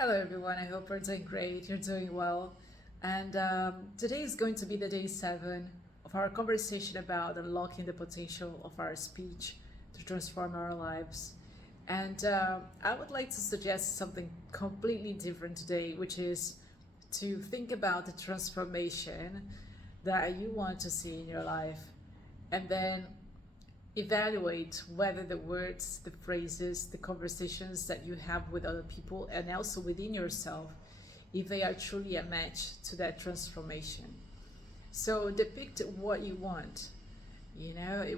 Hello, everyone. I hope you're doing great. You're doing well. And today is going to be the day 7 of our conversation about unlocking the potential of our speech to transform our lives. And I would like to suggest something completely different today, which is to think about the transformation that you want to see in your life. And then evaluate whether the words, the phrases, the conversations that you have with other people and also within yourself, if they are truly a match to that transformation. So depict what you want,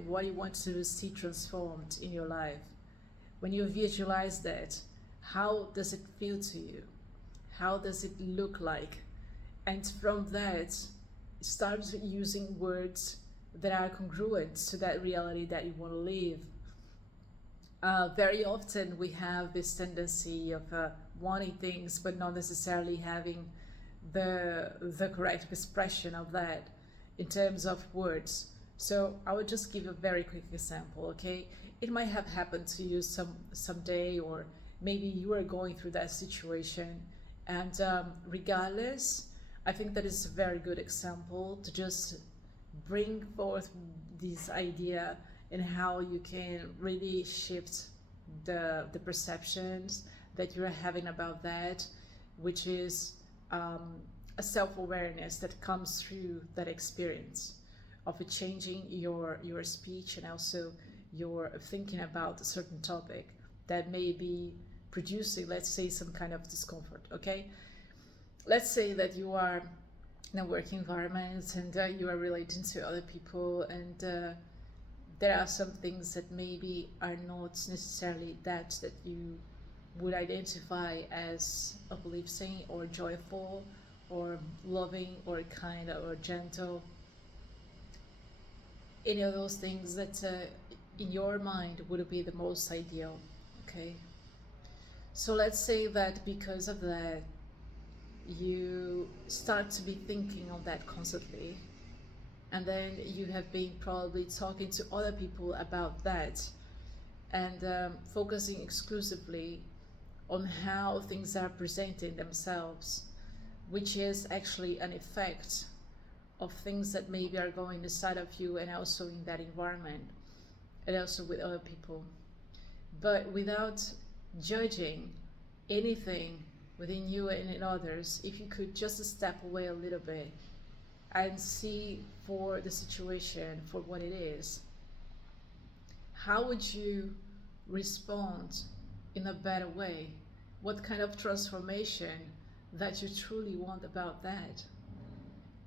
what you want to see transformed in your life. When you visualize that, how does it feel to you? How does it look like? And from that, start using words that are congruent to that reality that you want to live. Very often we have this tendency of wanting things but not necessarily having the correct expression of that in terms of words. So I would just give a very quick example, okay? It might have happened to you someday, or maybe you are going through that situation, and regardless, I think that is a very good example to just bring forth this idea and how you can really shift the perceptions that you're having about that, which is a self-awareness that comes through that experience of it changing your speech and also your thinking about a certain topic that may be producing, let's say, some kind of discomfort. Okay, let's say that you are in a work environment and you are relating to other people, and there are some things that maybe are not necessarily that you would identify as uplifting or joyful or loving or kind or gentle. Any of those things that in your mind would be the most ideal. Okay, so let's say that because of that you start to be thinking of that constantly, and then you have been probably talking to other people about that, and focusing exclusively on how things are presenting themselves, which is actually an effect of things that maybe are going inside of you and also in that environment and also with other people, but without judging anything within you and in others. If you could just step away a little bit and see for the situation for what it is, how would you respond in a better way? What kind of transformation that you truly want about that?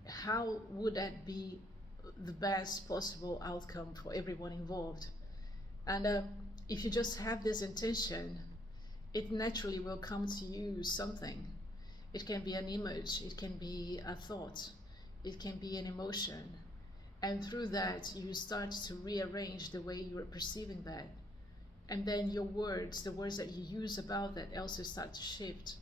How would that be the best possible outcome for everyone involved? And if you just have this intention, it naturally will come to you something. It can be an image, it can be a thought, it can be an emotion. And through that, you start to rearrange the way you are perceiving that. And then your words, the words that you use about that, also start to shift.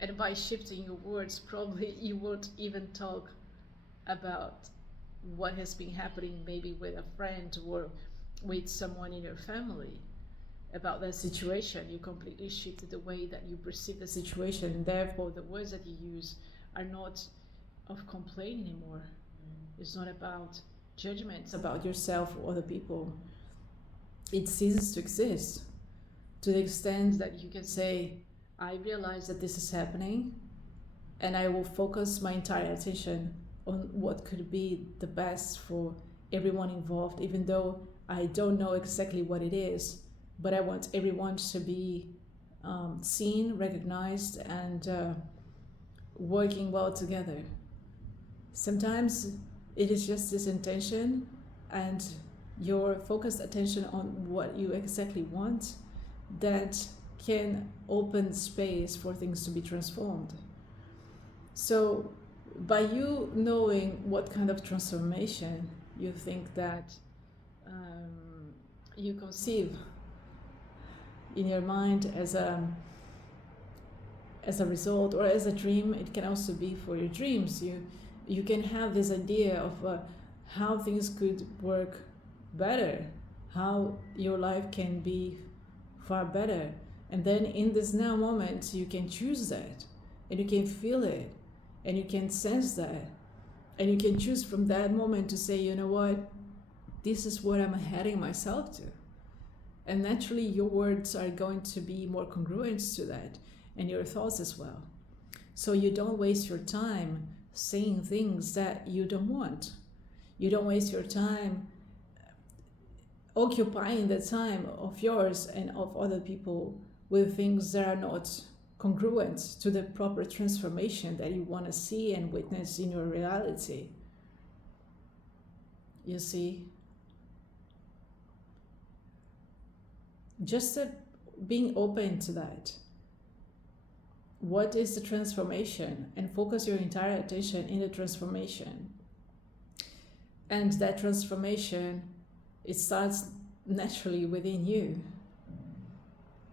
And by shifting your words, probably you won't even talk about what has been happening maybe with a friend or with someone in your family about that situation. You completely shifted the way that you perceive the situation, and therefore the words that you use are not of complaint anymore. It's not about judgment, it's about yourself or other people. It ceases to exist to the extent that you can say, I realize that this is happening, and I will focus my entire attention on what could be the best for everyone involved, even though I don't know exactly what it is, but I want everyone to be seen, recognized, and working well together. Sometimes it is just this intention and your focused attention on what you exactly want that can open space for things to be transformed. So by you knowing what kind of transformation you think that you conceive in your mind as a result or as a dream, it can also be for your dreams. You can have this idea of how things could work better, how your life can be far better, And then in this now moment, you can choose that, and you can feel it, and you can sense that, and you can choose from that moment to say, you know what, this is what I'm heading myself to. And naturally, your words are going to be more congruent to that, and your thoughts as well. So you don't waste your time saying things that you don't want. You don't waste your time occupying the time of yours and of other people with things that are not congruent to the proper transformation that you want to see and witness in your reality. You see? Just being open to that. What is the transformation? And focus your entire attention in the transformation. And that transformation, it starts naturally within you,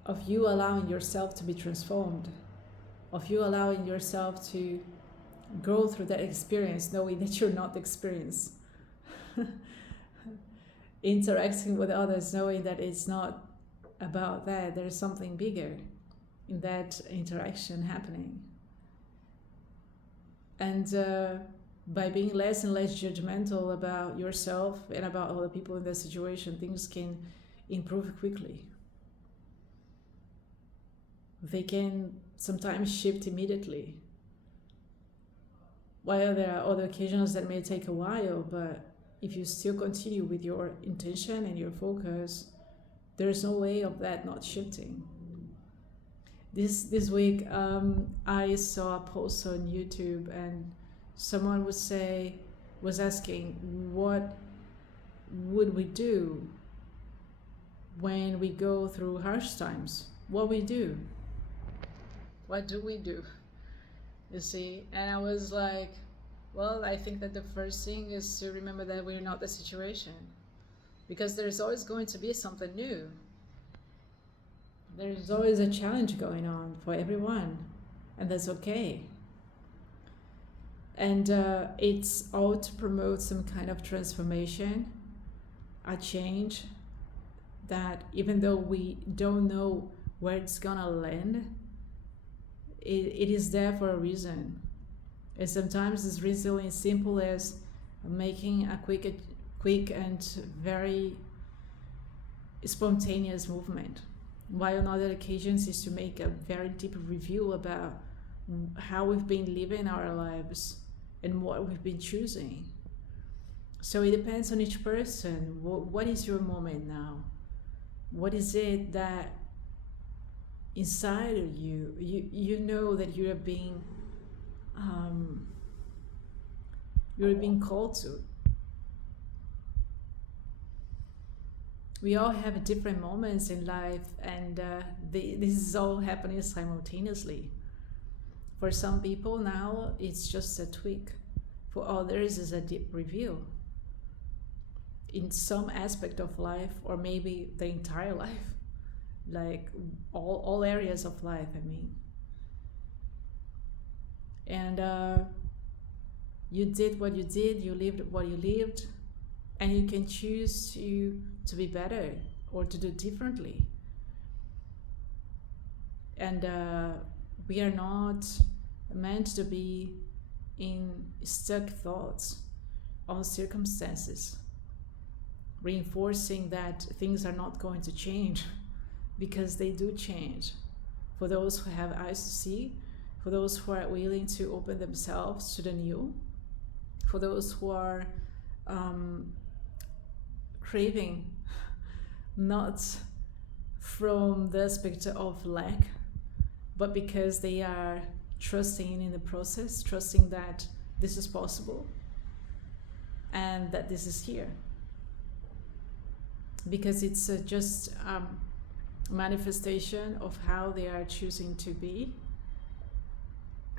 of you allowing yourself to be transformed, of you allowing yourself to go through that experience knowing that you're not the experience. Interacting with others knowing that it's not about that, there's something bigger in that interaction happening. And by being less and less judgmental about yourself and about other people in that situation, things can improve quickly. They can sometimes shift immediately. While there are other occasions that may take a while, but if you still continue with your intention and your focus, there's no way of that not shifting. This week, I saw a post on YouTube, and someone was asking, what would we do when we go through harsh times? What we do? What do we do? You see? And I was like, well, I think that the first thing is to remember that we're not the situation, because there's always going to be something new. There's always a challenge going on for everyone, and that's okay. And it's all to promote some kind of transformation, a change that even though we don't know where it's gonna land, it is there for a reason. And sometimes it's really as simple as making a quick and very spontaneous movement, while on other occasions is to make a very deep review about how we've been living our lives and what we've been choosing. So it depends on each person. What is your moment now? What is it that inside of you, you know that you're being called to? We all have different moments in life, and this is all happening simultaneously. For some people now, it's just a tweak. For others, it's a deep review in some aspect of life, or maybe the entire life, like all areas of life, I mean. And you did what you did, you lived what you lived, and you can choose to be better or to do differently. And we are not meant to be in stuck thoughts on circumstances, reinforcing that things are not going to change, because they do change. For those who have eyes to see, for those who are willing to open themselves to the new, for those who are craving not from the aspect of lack, but because they are trusting in the process, trusting that this is possible and that this is here. Because it's just manifestation of how they are choosing to be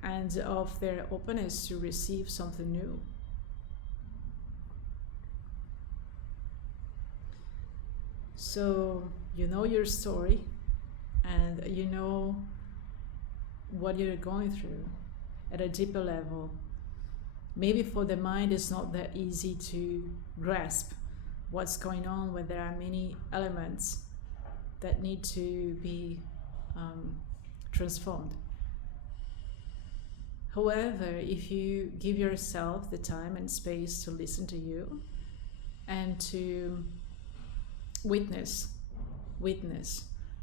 and of their openness to receive something new. So you know your story, and you know what you're going through at a deeper level. Maybe for the mind it's not that easy to grasp what's going on when there are many elements that need to be transformed. However, if you give yourself the time and space to listen to you and to witness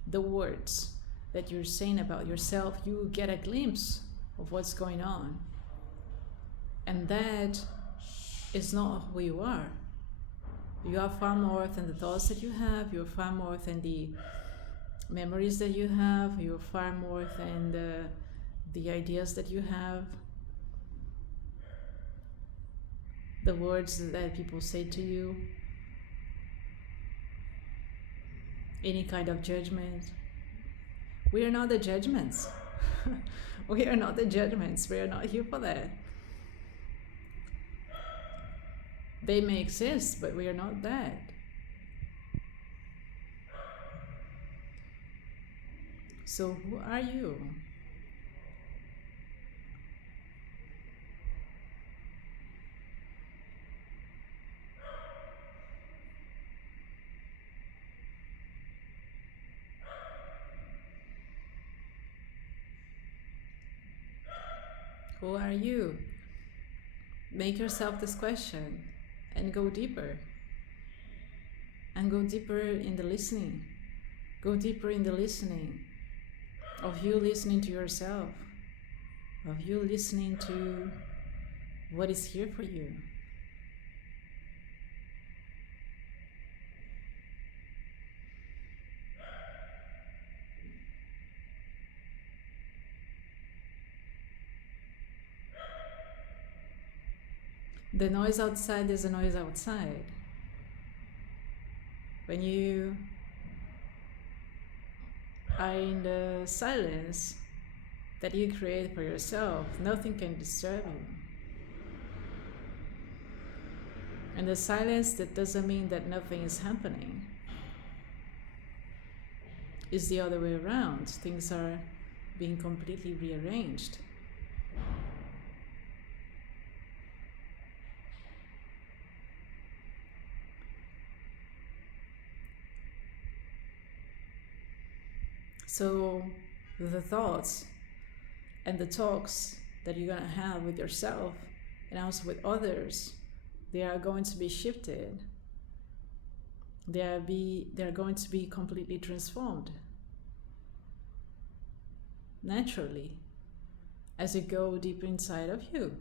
the words that you're saying about yourself, you get a glimpse of what's going on. And that is not who you are. You are far more than the thoughts that you have. You're far more than the memories that you have. You're far more than the ideas that you have. The words that people say to you. Any kind of judgment. We are not the judgments. We are not the judgments. We are not here for that. They may exist, but we are not that. So who are you? Who are you? Make yourself this question and go deeper. And go deeper in the listening. Go deeper in the listening of you listening to yourself, of you listening to what is here for you. The noise outside is a noise outside. When you are in the silence that you create for yourself, nothing can disturb you. And the silence, that doesn't mean that nothing is happening. It's the other way around. Things are being completely rearranged. So the thoughts and the talks that you're going to have with yourself and also with others, they are going to be shifted. They are going to be completely transformed naturally as you go deep inside of you.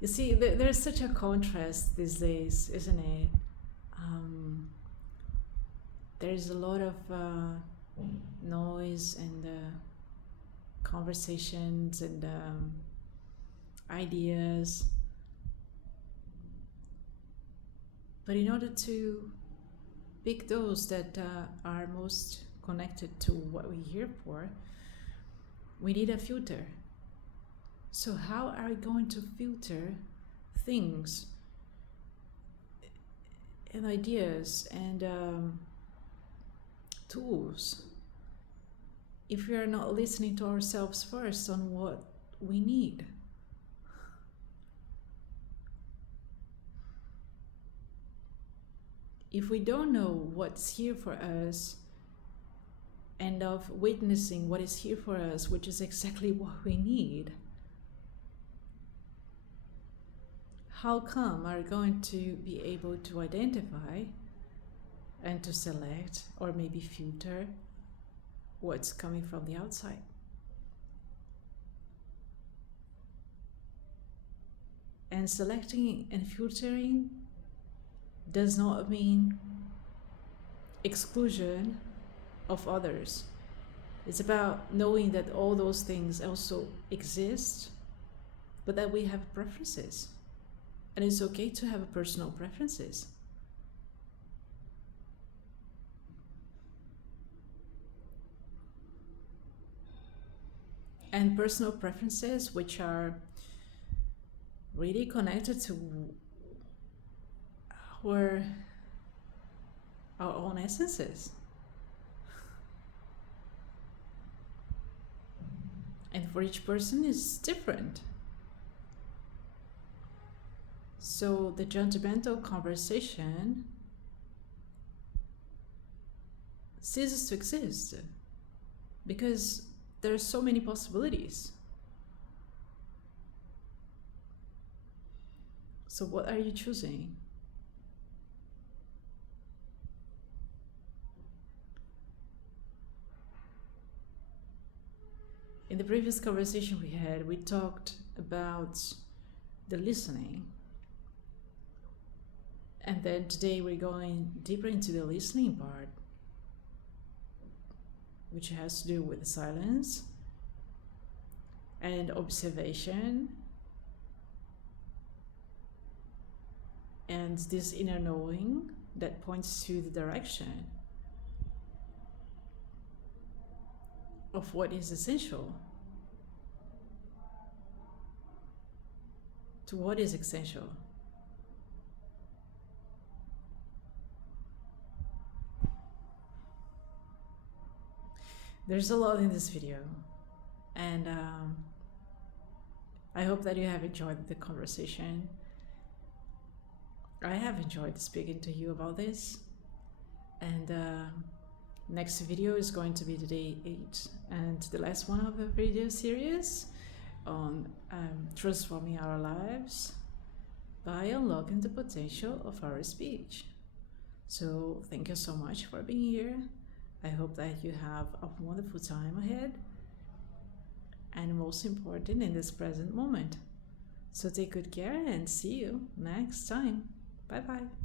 You see, there's such a contrast these days, isn't it? There's a lot of noise and conversations and ideas. But in order to pick those that are most connected to what we're here for, we need a filter. So how are we going to filter things and ideas and tools if we are not listening to ourselves first on what we need? If we don't know what's here for us and of witnessing what is here for us, which is exactly what we need, how come are we going to be able to identify and to select or maybe filter what's coming from the outside? And selecting and filtering does not mean exclusion of others. It's about knowing that all those things also exist, but that we have preferences. And it's okay to have personal preferences. And personal preferences which are really connected to our own essences. And for each person is different. So the judgmental conversation ceases to exist because there are so many possibilities. So what are you choosing? In the previous conversation we had, we talked about the listening. And then today we're going deeper into the listening part, which has to do with silence and observation and this inner knowing that points to the direction of what is essential, to what is essential. There's a lot in this video, and I hope that you have enjoyed the conversation. I have enjoyed speaking to you about this, and next video is going to be the day 8 and the last one of the video series on transforming our lives by unlocking the potential of our speech. So thank you so much for being here. I hope that you have a wonderful time ahead, and most important, in this present moment. So take good care and see you next time. Bye bye.